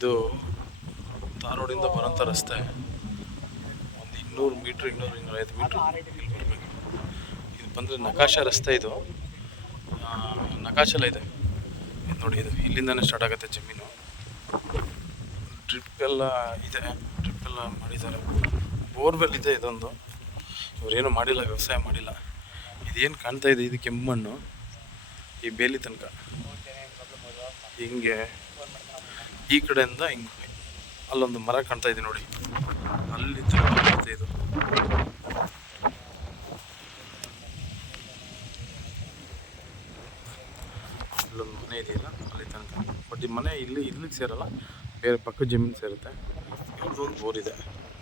ಇದು ಧಾರವಾಡಿಂದ ಬರೋಂಥ ರಸ್ತೆ. ಒಂದು 200 ಮೀಟ್ರ್ 200-250 ಮೀಟ್ರ್ ಇಲ್ಲಿ ಬರಬೇಕು. ಇದು ಬಂದರೆ ನಕಾಶ ರಸ್ತೆ. ಇದು ನಕಾಶೆಲ್ಲ ಇದೆ. ಇದು ನೋಡಿ, ಇದು ಇಲ್ಲಿಂದನೇ ಸ್ಟಾರ್ಟ್ ಆಗುತ್ತೆ ಜಮೀನು. ಡ್ರಿಪ್ ಎಲ್ಲ ಇದೆ, ಡ್ರಿಪ್ ಎಲ್ಲ ಮಾಡಿದ್ದಾರೆ. ಬೋರ್ವೆಲ್ ಇದೆ. ಇದೊಂದು ಇವರೇನು ಮಾಡಿಲ್ಲ, ವ್ಯವಸಾಯ ಮಾಡಿಲ್ಲ. ಇದೇನು ಕಾಣ್ತಾ ಇದೆ, ಇದು ಕೆಂಪು ಮಣ್ಣು. ಈ ಬೇಲಿ ತನಕ ಹಿಂಗೆ ಈ ಕಡೆಯಿಂದ ಹಿಂಗೆ ಅಲ್ಲೊಂದು ಮರ ಕಾಣ್ತಾ ಇದೆ ನೋಡಿ, ಅಲ್ಲಿ ತನಕ ಬರುತ್ತೆ ಇದು. ಇಲ್ಲೊಂದು ಮನೆ ಇದೆಯಲ್ಲ, ಅಲ್ಲಿ ತನಕ. ಬಟ್ ಈ ಮನೆ ಇಲ್ಲಿಗೆ ಸೇರಲ್ಲ, ಬೇರೆ ಪಕ್ಕ ಜಮೀನು ಸೇರುತ್ತೆ. ಇಲ್ಲೊಂದು ಬೋರ್ ಇದೆ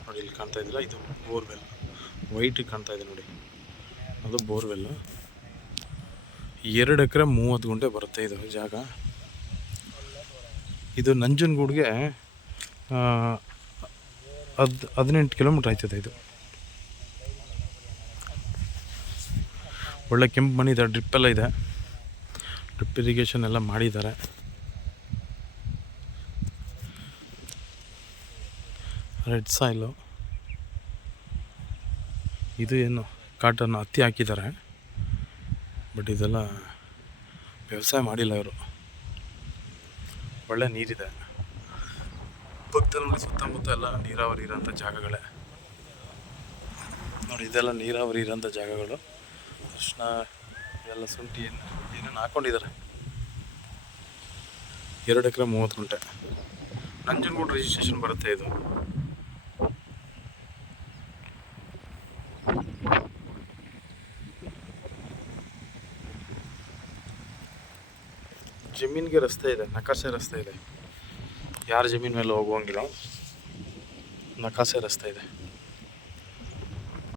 ನೋಡಿ, ಇಲ್ಲಿ ಕಾಣ್ತಾ ಇದ್ದಿಲ್ಲ, ಇದು ಬೋರ್ವೆಲ್. ವೈಟ್ ಕಾಣ್ತಾ ಇದೆ ನೋಡಿ, ಅದು ಬೋರ್ವೆಲ್ಲು. 2 ಎಕರೆ 30 ಗುಂಟೆ ಬರುತ್ತೆ ಇದು ಜಾಗ. ಇದು ನಂಜನಗೂಡಿಗೆ 18 ಕಿಲೋಮೀಟ್ರ್ ಆಯ್ತದೆ. ಇದು ಒಳ್ಳೆ ಕೆಂಪು ಮಣ್ಣು ಇದೆ, ಡ್ರಿಪ್ ಎಲ್ಲ ಇದೆ, ಡ್ರಿಪ್ ಇರಿಗೇಷನ್ ಎಲ್ಲ ಮಾಡಿದ್ದಾರೆ. Red soil. ಇದು ಏನು ಕಾಟನ್ ಹತ್ತಿ ಹಾಕಿದ್ದಾರೆ, ಬಟ್ ಇದೆಲ್ಲ ವ್ಯವಸಾಯ ಮಾಡಿಲ್ಲ ಇವರು. ಒಳ್ಳೆ ನೀರಿದೆ ಪಕ್ಕದಲ್ಲಿ ನೋಡಿ, ಸುತ್ತಮುತ್ತ ಎಲ್ಲ ನೀರಾವರಿ ಇರೋಂಥ ಜಾಗಗಳೇ ನೋಡಿ. ಇದೆಲ್ಲ ನೀರಾವರಿ ಇರೋಂಥ ಜಾಗಗಳು. ಅರ್ಶಿನ ಇದೆಲ್ಲ ಶುಂಠಿ ಏನೇನು ಹಾಕ್ಕೊಂಡಿದ್ದಾರೆ. 2 ಎಕರೆ 30 ಗುಂಟೆ. ನಂಜನಗೂಡು ರಿಜಿಸ್ಟ್ರೇಷನ್ ಬರುತ್ತೆ ಇದು. ಜಮೀನಿಗೆ ರಸ್ತೆ ಇದೆ, ನಕಾಶೆ ರಸ್ತೆ ಇದೆ. ಯಾರ ಜಮೀನು ಮೇಲೆ ಹೋಗುವಂಗಿಲ್ಲ, ನಕಾಶೆ ರಸ್ತೆ ಇದೆ.